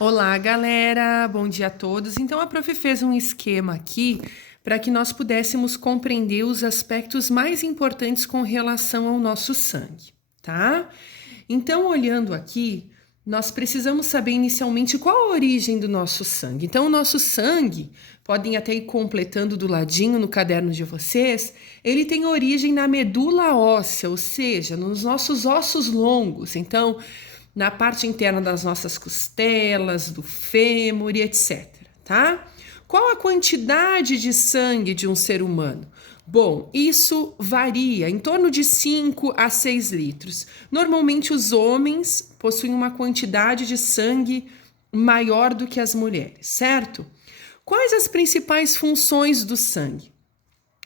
Olá, galera! Bom dia a todos. Então, a prof fez um esquema aqui para que nós pudéssemos compreender os aspectos mais importantes com relação ao nosso sangue, tá? Então, olhando aqui, nós precisamos saber inicialmente qual a origem do nosso sangue. Então, o nosso sangue, podem até ir completando do ladinho no caderno de vocês, ele tem origem na medula óssea, ou seja, nos nossos ossos longos. Então, na parte interna das nossas costelas, do fêmur e etc, tá? Qual a quantidade de sangue de um ser humano? Bom, isso varia em torno de 5 a 6 litros. Normalmente os homens possuem uma quantidade de sangue maior do que as mulheres, certo? Quais as principais funções do sangue?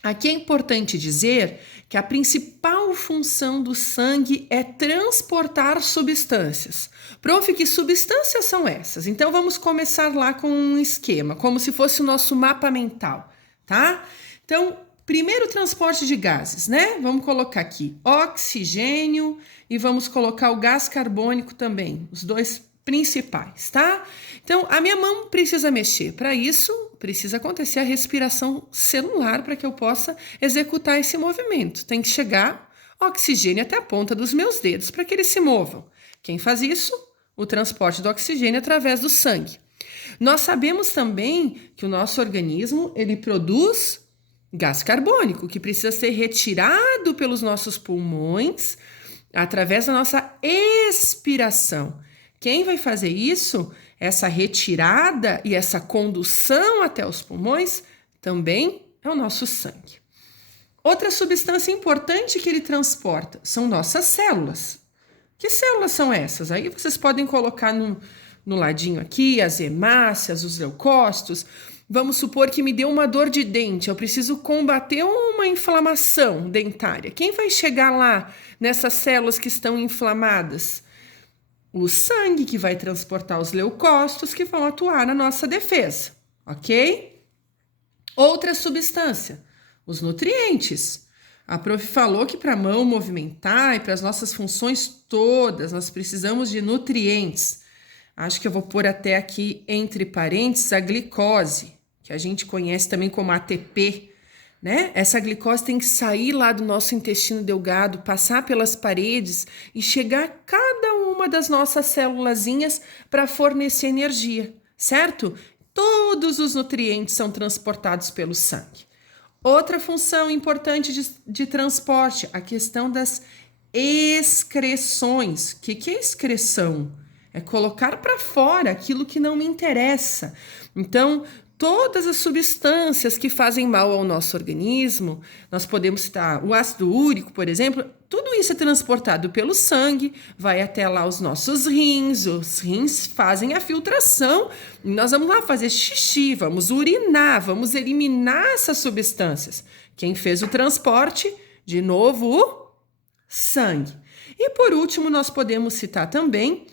Aqui é importante dizer que a principal função do sangue é transportar substâncias. Prof, que substâncias são essas? Então vamos começar lá com um esquema, como se fosse o nosso mapa mental, tá? Então, primeiro transporte de gases, né? Vamos colocar aqui oxigênio e vamos colocar o gás carbônico também, os dois principais, tá? Então, a minha mão precisa mexer. Para isso, precisa acontecer a respiração celular para que eu possa executar esse movimento. Tem que chegar oxigênio até a ponta dos meus dedos para que eles se movam. Quem faz isso? O transporte do oxigênio através do sangue. Nós sabemos também que o nosso organismo, ele produz gás carbônico, que precisa ser retirado pelos nossos pulmões através da nossa expiração. Quem vai fazer isso, essa retirada e essa condução até os pulmões, também é o nosso sangue. Outra substância importante que ele transporta são nossas células. Que células são essas? Aí vocês podem colocar no ladinho aqui as hemácias, os leucócitos. Vamos supor que me deu uma dor de dente, eu preciso combater uma inflamação dentária. Quem vai chegar lá nessas células que estão inflamadas? O sangue, que vai transportar os leucócitos que vão atuar na nossa defesa, ok? Outra substância, os nutrientes. A prof falou que para a mão movimentar e para as nossas funções todas, nós precisamos de nutrientes. Acho que eu vou pôr até aqui entre parênteses a glicose, que a gente conhece também como ATP, né? Essa glicose tem que sair lá do nosso intestino delgado, passar pelas paredes e chegar a cada uma das nossas célulazinhas para fornecer energia, certo? Todos os nutrientes são transportados pelo sangue. Outra função importante de transporte, a questão das excreções. O que é excreção? É colocar para fora aquilo que não me interessa. Então, todas as substâncias que fazem mal ao nosso organismo, nós podemos citar o ácido úrico, por exemplo, tudo isso é transportado pelo sangue, vai até lá os nossos rins, os rins fazem a filtração, e nós vamos lá fazer xixi, vamos urinar, vamos eliminar essas substâncias. Quem fez o transporte? De novo, o sangue. E por último, nós podemos citar também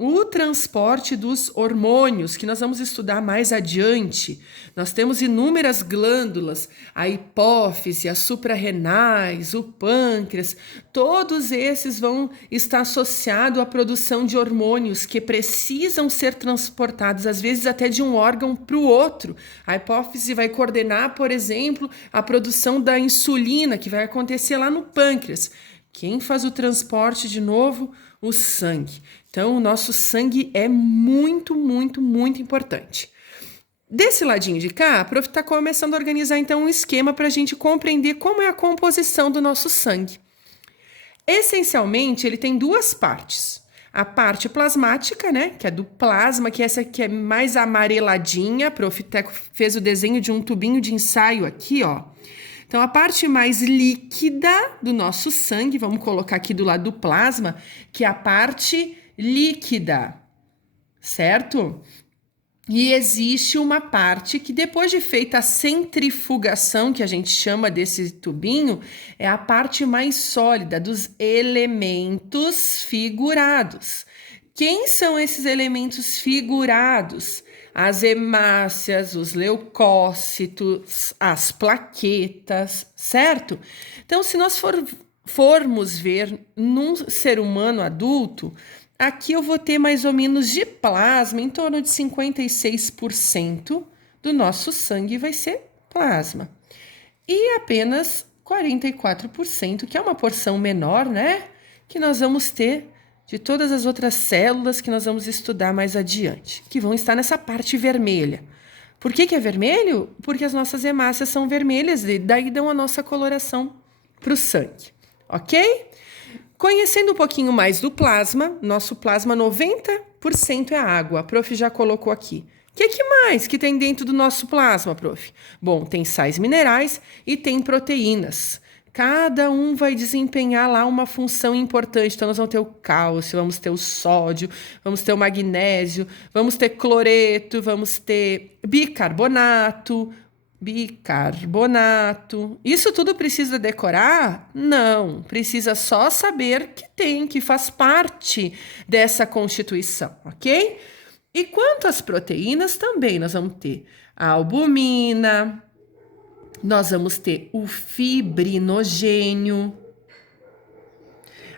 o transporte dos hormônios, que nós vamos estudar mais adiante. Nós temos inúmeras glândulas, a hipófise, as suprarrenais, o pâncreas, todos esses vão estar associados à produção de hormônios que precisam ser transportados, às vezes até de um órgão para o outro. A hipófise vai coordenar, por exemplo, a produção da insulina, que vai acontecer lá no pâncreas. Quem faz o transporte de novo? O sangue. Então, o nosso sangue é muito, muito, muito importante. Desse ladinho de cá, a prof está começando a organizar então um esquema para a gente compreender como é a composição do nosso sangue. Essencialmente, ele tem duas partes. A parte plasmática, né, que é do plasma, que essa aqui é mais amareladinha. A prof fez o desenho de um tubinho de ensaio aqui, ó. Então, a parte mais líquida do nosso sangue, vamos colocar aqui do lado do plasma, que é a parte líquida, certo? E existe uma parte que depois de feita a centrifugação, que a gente chama desse tubinho, é a parte mais sólida dos elementos figurados. Quem são esses elementos figurados? As hemácias, os leucócitos, as plaquetas, certo? Então, se nós formos ver num ser humano adulto, aqui eu vou ter mais ou menos de plasma, em torno de 56% do nosso sangue vai ser plasma. E apenas 44%, que é uma porção menor, né? Que nós vamos ter de todas as outras células que nós vamos estudar mais adiante, que vão estar nessa parte vermelha. Por que é vermelho? Porque as nossas hemácias são vermelhas e daí dão a nossa coloração para o sangue, ok? Conhecendo um pouquinho mais do plasma, nosso plasma 90% é água, a prof já colocou aqui. O que mais que tem dentro do nosso plasma, prof? Bom, tem sais minerais e tem proteínas. Cada um vai desempenhar lá uma função importante. Então, nós vamos ter o cálcio, vamos ter o sódio, vamos ter o magnésio, vamos ter cloreto, vamos ter bicarbonato. Isso tudo precisa decorar? Não, precisa só saber que tem, que faz parte dessa constituição, ok? E quanto às proteínas, também nós vamos ter a albumina, nós vamos ter o fibrinogênio.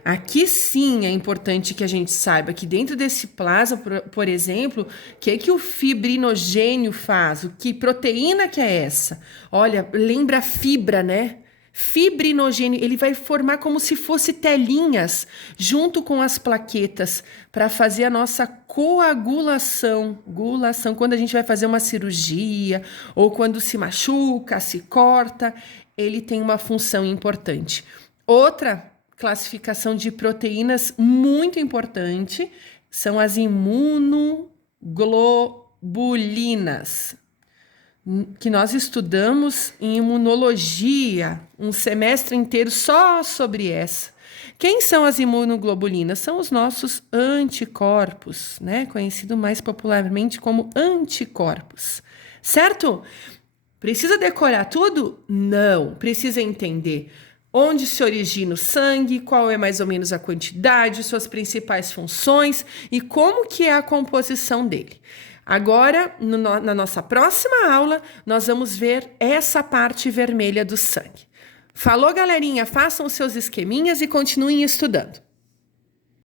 Aqui sim é importante que a gente saiba que dentro desse plasma, por exemplo, o que o fibrinogênio faz? Que proteína que é essa? Olha, lembra a fibra, né? Fibrinogênio, ele vai formar como se fosse telinhas junto com as plaquetas para fazer a nossa coagulação. Quando a gente vai fazer uma cirurgia ou quando se machuca, se corta, ele tem uma função importante. Outra classificação de proteínas muito importante são as imunoglobulinas, que nós estudamos em imunologia, um semestre inteiro só sobre essa. Quem são as imunoglobulinas? São os nossos anticorpos, né? Conhecido mais popularmente como anticorpos, certo? Precisa decorar tudo? Não, precisa entender onde se origina o sangue, qual é mais ou menos a quantidade, suas principais funções e como que é a composição dele. Agora, na nossa próxima aula, nós vamos ver essa parte vermelha do sangue. Falou, galerinha? Façam os seus esqueminhas e continuem estudando.